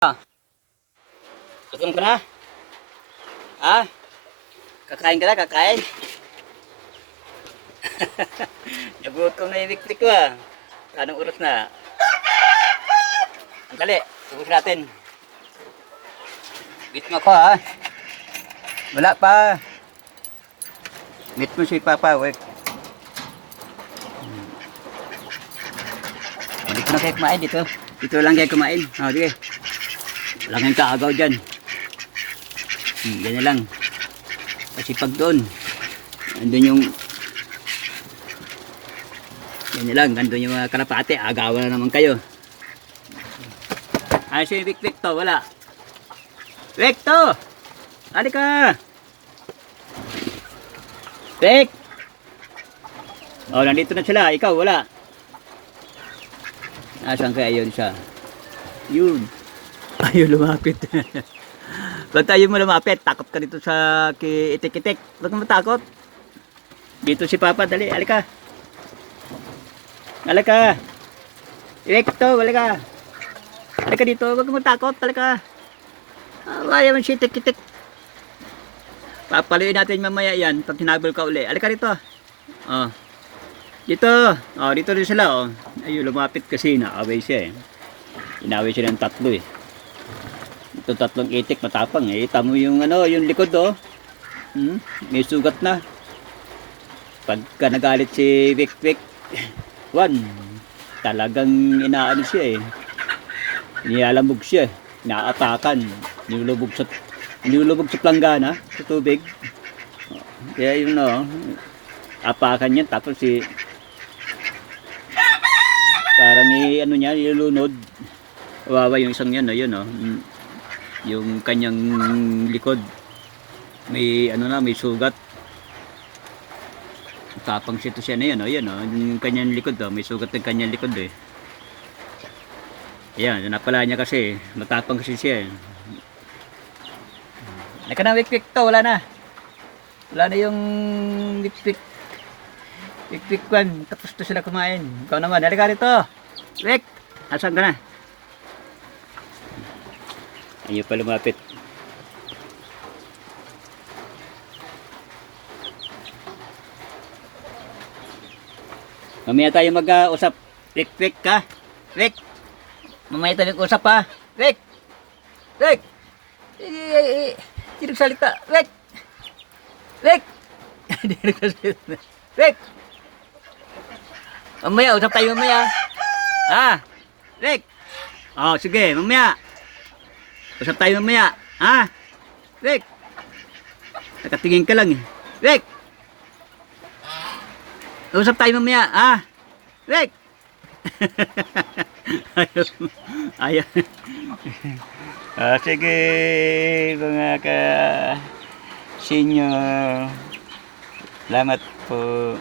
Gutom ka na? Ha? Kakain ka na, kakain? Nagutom na yung biktik ko ah. Anong oras na? Ang dali, subos natin. Meet mo ko ha. Wala pa. Meet mo si Papa, wait. Hindi ko na kayo kumain dito. Dito lang kayo kumain. O, sige. Wala kayong kaagaw dyan. Ganyan lang. Kasi pag doon, andun yung ganyan lang, andun yung mga karapate, agawan na naman kayo. Ay, si Vic to, wala. Vic to! Halika! Vic! Oh, nandito na sila, ikaw wala. Nasaan kaya yun siya? Yun. Ayaw lumapit. Ba't tayo mo lumapit? Takot ka dito sa itik-itik. Ba't mo takot? Dito si Papa, dali, halika. Halika. Direkto, halika. Halika dito, ba't mo takot? Halika. Ayaw mo si itik-itik. Papaluin natin mamaya yan pag hinabol ka uli. Halika dito. Oh. Dito. Oh, dito rin sila, oh. Ayaw lumapit kasi naaway siya eh. Inaway siya ng tatlo eh. Ito tatlong itik matapang eh. Tamo yung ano, yung likod oh. May sugat na. Pagka nagalit si Vic Juan, talagang inaano siya eh. Nilalambog siya, inaatakan, nilulubog sa planggana, sa tubig. Kaya yun no, apakan niya tapos si parang ano niya, nilulunod. Kawawa yung isang yan, no, yun no. Yung kanyang likod may ano na, may sugat. Tapang sito siya na yun, oh, yun oh, yung kanyang likod oh, may sugat ng kanyang likod eh. Ayan, napala niya kasi, matapang kasi siya eh. Naka na wik to, wala na. Wala na yung wik Juan, tapos to sila kumain. Ikaw naman, halika rito. Wik, asan ka na? Ayaw pa lumapit. Mamaya tayo mag-usap. Wik ka. Wik. Mamaya tayo mag-usap ha. Wik. Wik. Hindi nagsalita. Wik. Wik. Hindi nagsalita. Wik. Mamaya, usap tayo mamaya. Ha? Wik. Oh, sige, mamaya. Usap tayo mamaya. Ha? Wik. Nakatingin ka lang eh. Wik. Usap tayo mamaya, ah. Rick! Ayaw. Sige, mga ka-senior. Salamat po.